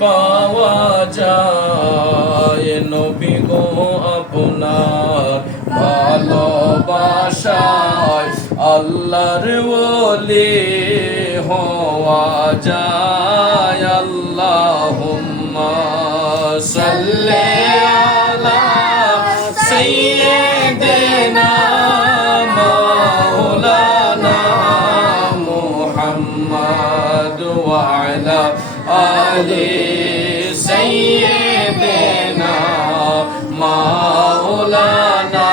পাওয়া যায় নবী গো আপনার ভালোবাসায় আল্লাহর ওলি হওয়া যায় আল্লাহুম্মা সাল্লি আলা সাইয়্যিদিনা মাওলানা মুহাম্মদ ওয়া আলা আলি সাইয়্যিদিনা মাওলানা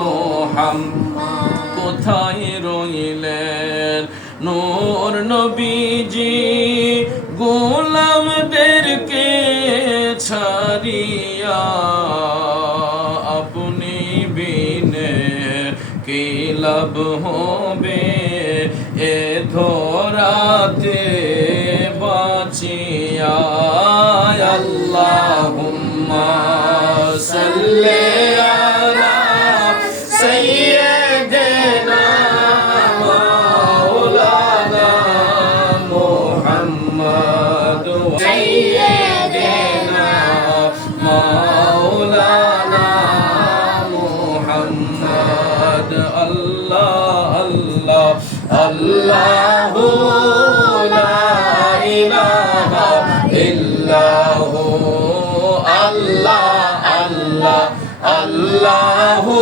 মুহাম্মদ কোথায় রইলেন নূর নবীজি গোলামদেরকে ছাড়িয়া আপনি বিনে কি লাভ হবে এ ধরাতে বাঁচিয়া আল্লাহুম্মা সাল্লি আলা সাইয়্যিদিনা মাওলানা মুহাম্মদ সাইয়্যিদিনা মাওলানা মুহাম্মদ আল্লাহ আল্লাহ আল্লাহু লা ইলাহা ইল্লাহু আল্লাহ আল্লাহ আল্লাহু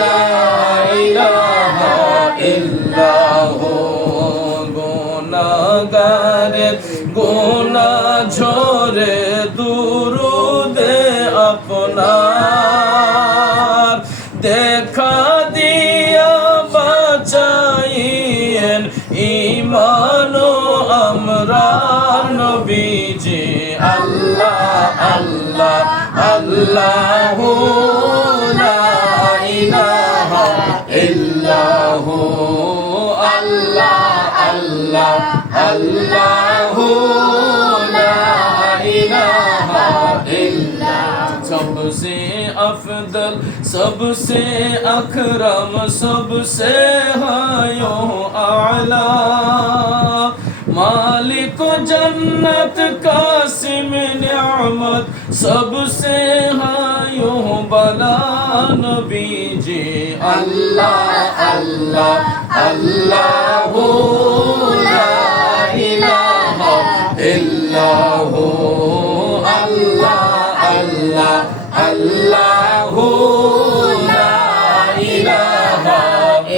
লা ইলাহা ইল্লাহু গুনাহগারের গুনাহ ঝরে দুরুদে আপনার দেখা দিয়া বাঁচাইয়েন ঈমান আমরা নবীজি আল্লাহ আল্লাহ আল্লাহু লা ইলাহা ইল্লাহু আল্লাহ আল্লাহ আল্লাহু লা ইলাহা ইল্লাল্লাহ सबसे अफदल सबसे अकरम सबसे हायो आला मालिक जन्नत कासिम नियामत सबसे हायो बला नबी जी अल्लाह अल्लाह अल्लाहु ला इलाहा इल्लाहु अल्लाह अल्लाह अल्लाहु ला इलाहा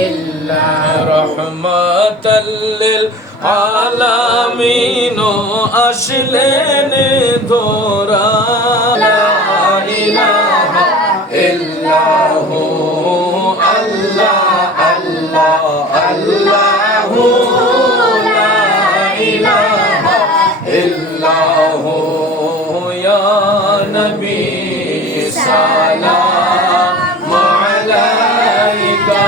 इल्ला रहमतल लिल आलामीन अशलेन दोरा ला इलाहा इल्लाहु अल्लाह अल्लाह अल्लाहु ला इलाहा इल्लाहु या नबी सलाम अलैका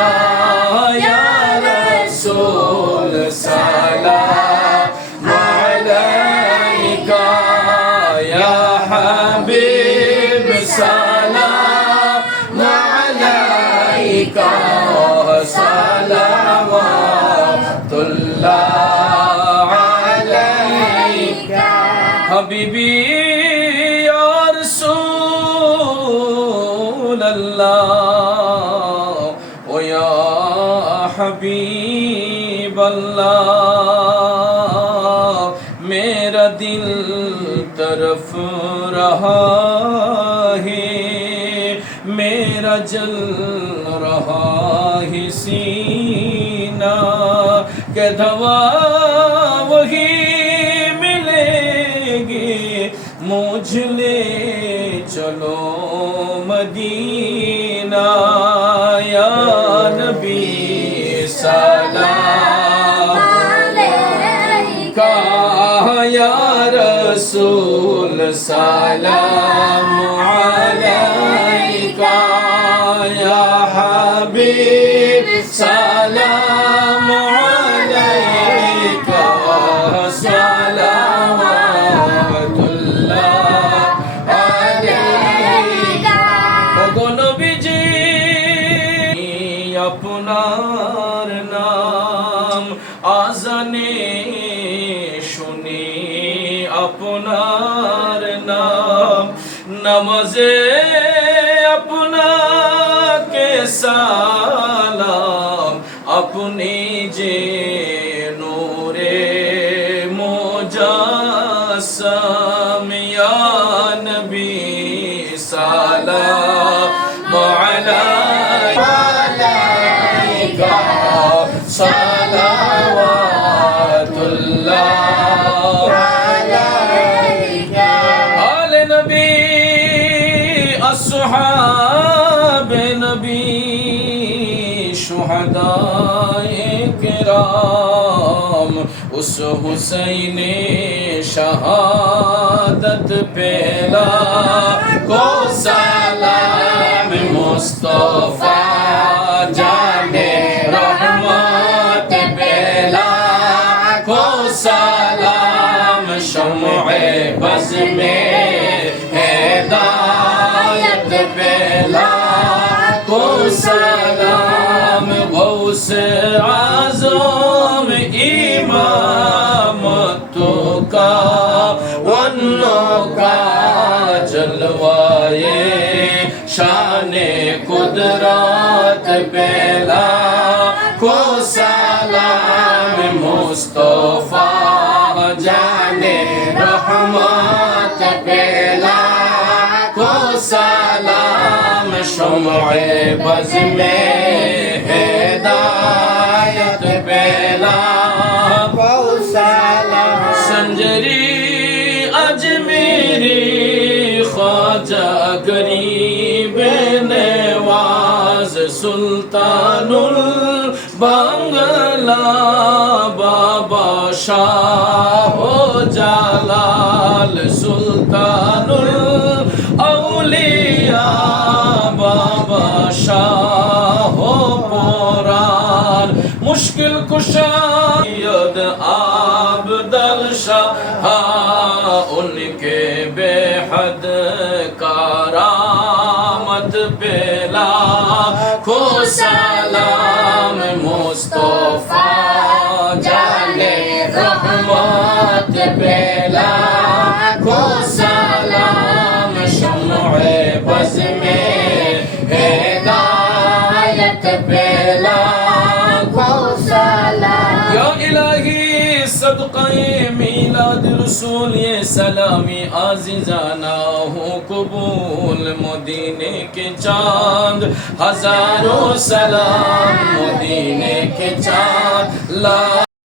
या रसूल सलाम अलैका या हबीब सलाम अलैका सलावतुल्लाह अलैका हबीबी अल्लाह ओ या हबीब अल्लाह मेरा दिल तरफ रहा है मेरा जल रहा है सीना के दवा वही मिलेगी मुझ ले चलो मदीना या नबी सलाम अलैका या रसूल सलाम अलैका या हबीब सलाम अलैका सलावतुल्लाह अलैका ওগো নবীজি আপনার নাম আজানে শুনি আপনার নাম, নামাজে আপনাকে সালাম, আপনি যে নূরে মুজাসসাম, ইয়া নবী সালাম আলাইকা সালাওয়াতুল্লাহ আলাইকা। আলে নবী আসহাবে নবী শুহাদায়ে কিরাম, उस हुसैन शहादत पेला को सलाम, मुस्तफा जाने रहमत पेला को सलाम, शम्ए बज़ में हिदायत पेला को सलाम, गौस आज़म इमामतो का वन्नो का जलवाए शाने कुदरत पेला को सलाम, मुस्तफा जाने रहमत पेला को सलाम, शम्ए बज़ में हिदायत पेला को सलाम, संजरी अजमेरी ख्वाजा गरीब नवाज, सुल्तानुल बांग्ला बाबा शाह जालाल, सुल्तानुल औलिया बाबा शाह पुरान, मुश्किल कुशा यद आबदल शाह, उनके बेहद करामत पेला को सलाम, मुस्तफा जाने रहमत पेला को सलाम, शम्ए बज़ में हिदायत पेला को सलाम। या इलाही सदक़े मीलाद रसूल ये सलामी आज़िज़ाना हो कबूल, मदीने के चांद हजारों सलाम, मदीने के चांद ला